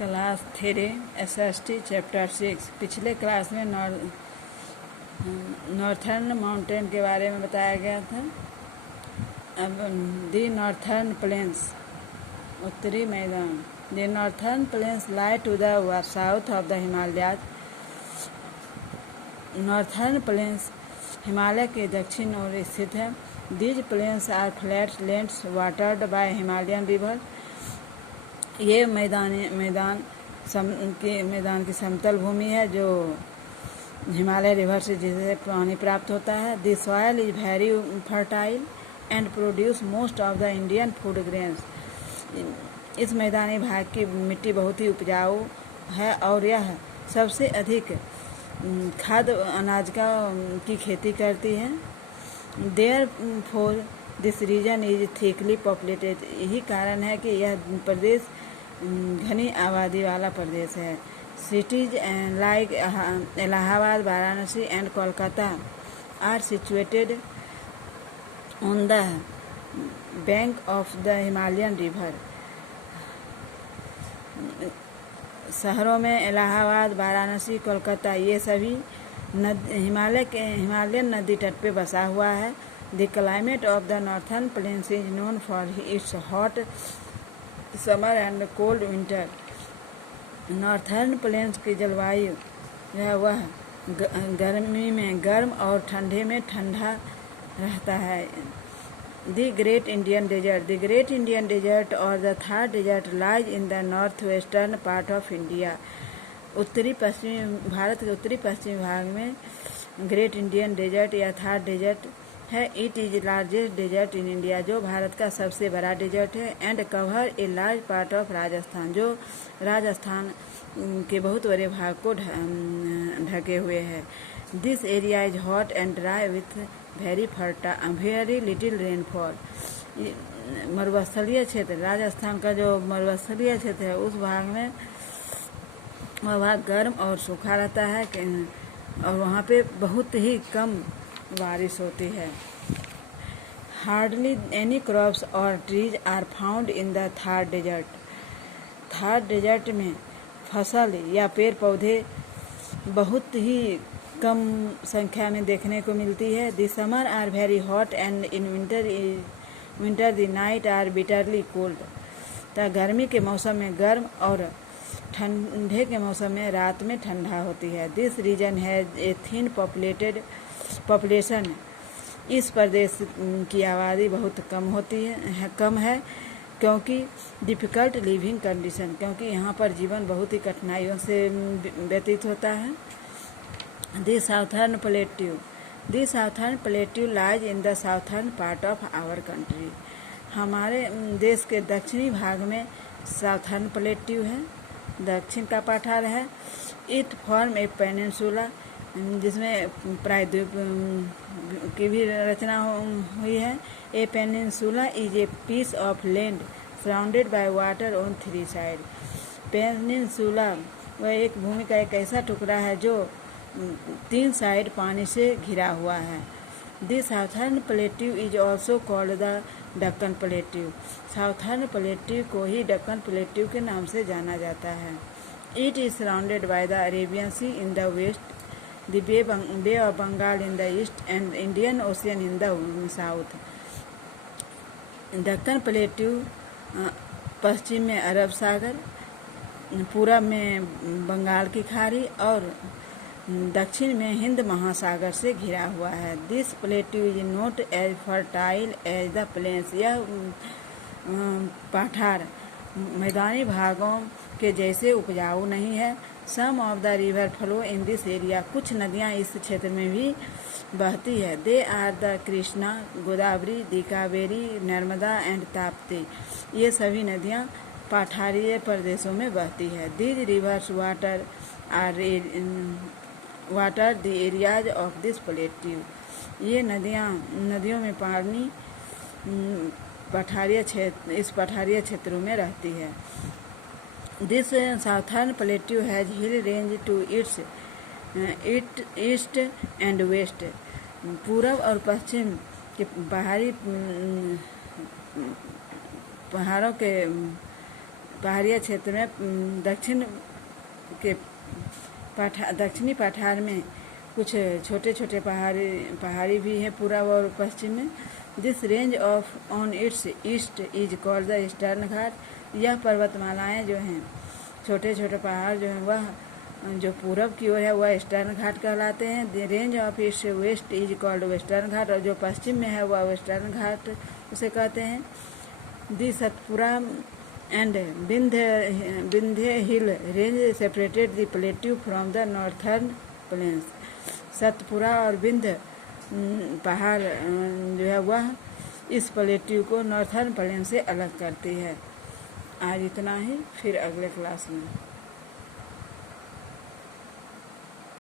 Class 3 SST chapter 6। पिछले class में northern mountain के बारे में बताया गया था। अब दी नॉर्थर्न प्लेन्स, उत्तरी मैदान। The northern plains lie to the south of the Himalayas. Northern plains Himalaya के दक्षिण ओर स्थित है। These plains are flat lands watered by Himalayan river. ये मैदान की समतल भूमि है जो हिमालय रिवर से जिसे पानी प्राप्त होता है। The soil is very fertile and produce most of the Indian food grains. इस मैदानी भाग की मिट्टी बहुत ही उपजाऊ है और यह सबसे अधिक खाद्य अनाज की खेती करती है। Therefore this region is thickly populated. यही कारण है कि यह प्रदेश घनी आबादी वाला प्रदेश है। Cities like Allahabad, Varanasi and Kolkata are situated on the bank of the Himalayan river. शहरों में इलाहाबाद, वाराणसी, कोलकाता ये सभी हिमालयन नदी तट पे बसा हुआ है। The climate of the northern plains is known for its hot summer and cold winter. Northern plains की जलवायु वह गर्मी में गर्म और ठंडे में ठंडा रहता है। द ग्रेट इंडियन डेजर्ट और the Thar desert lies in the north western part of India. भारत के उत्तरी पश्चिमी भाग में ग्रेट इंडियन डेजर्ट या थार डेजर्ट है। It is largest desert in India, जो भारत का सबसे बड़ा डेजर्ट है। And cover a large part of Rajasthan, जो राजस्थान के बहुत बड़े भाग को ढके हुए है। This area is hot and dry with very little rainfall. मरुस्थलीय क्षेत्र, राजस्थान का जो मरुस्थलीय क्षेत्र है उस भाग में वह भाग गर्म और सूखा रहता है और वहाँ पे बहुत ही कम बारिश होती है। हार्डली एनी क्रॉप्स और trees are found in the Thar desert. Thar desert में फसल या पेड़ पौधे बहुत ही कम संख्या में देखने को मिलती है। The summer are very hot and in winter the night are bitterly cold. तो गर्मी के मौसम में गर्म और ठंडे के मौसम में रात में ठंडा होती है। This region has a thin population. इस प्रदेश की आबादी बहुत कम है क्योंकि डिफ़िकल्ट लिविंग कंडीशन, क्योंकि यहाँ पर जीवन बहुत ही कठिनाइयों से व्यतीत होता है। The southern plateau lies in the southern part of our country. हमारे देश के दक्षिणी भाग में साउथर्न प्लेट्यू है, दक्षिण का पठार है। इट फॉर्म ए पेनिनसुला, जिसमें प्रायद्वीप की भी रचना हुई है। A peninsula is a piece of land surrounded by water on 3 side. Peninsula वह एक भूमि का एक ऐसा टुकड़ा है जो 3 साइड पानी से घिरा हुआ है। This southern plateau is also called the Deccan plateau. Southern plateau को ही डक्कन प्लेट्यू के नाम से जाना जाता है। It is surrounded by the Arabian Sea in the west, the Bay of Bengal in the east and Indian Ocean in the south. Deccan plateau पश्चिम में अरब सागर, पूरब में बंगाल की खाड़ी और दक्षिण में हिंद महासागर से घिरा हुआ है। This plateau is not as fertile as the plains. यह पठार मैदानी भागों के जैसे उपजाऊ नहीं है। Some of the river flow in this area. कुछ नदियाँ इस क्षेत्र में भी बहती है। They are the Krishna, Godavari, the Kaveri, Narmada and Tapti. ये सभी नदियाँ पठारीय प्रदेशों में बहती है। These rivers water the areas of this plateau. ये नदियों में पानी इस पठारीय क्षेत्रों में रहती है। This southern plateau has hill range to its east and west. पूरब और पश्चिम के पहाड़ों के पहाड़िया क्षेत्र में दक्षिणी पठार में कुछ छोटे छोटे पहाड़ी भी हैं पूर्व और पश्चिम में। This range of on its east is called the Eastern Ghat. यह पर्वतमालाएं जो हैं, छोटे छोटे पहाड़ जो हैं, वह जो पूरब की ओर है वह ईस्टर्न घाट कहलाते हैं। The range of east west is called Western Ghat, और जो पश्चिम में है वह वेस्टर्न घाट उसे कहते हैं। The Satpura and Vindhya hill range separated the plateau from the northern plains. Satpura और विंध्य पहाड़ जो है वह इस प्लेट्यू को नॉर्थर्न प्लेन से अलग करती है। आज इतना ही, फिर अगले क्लास में।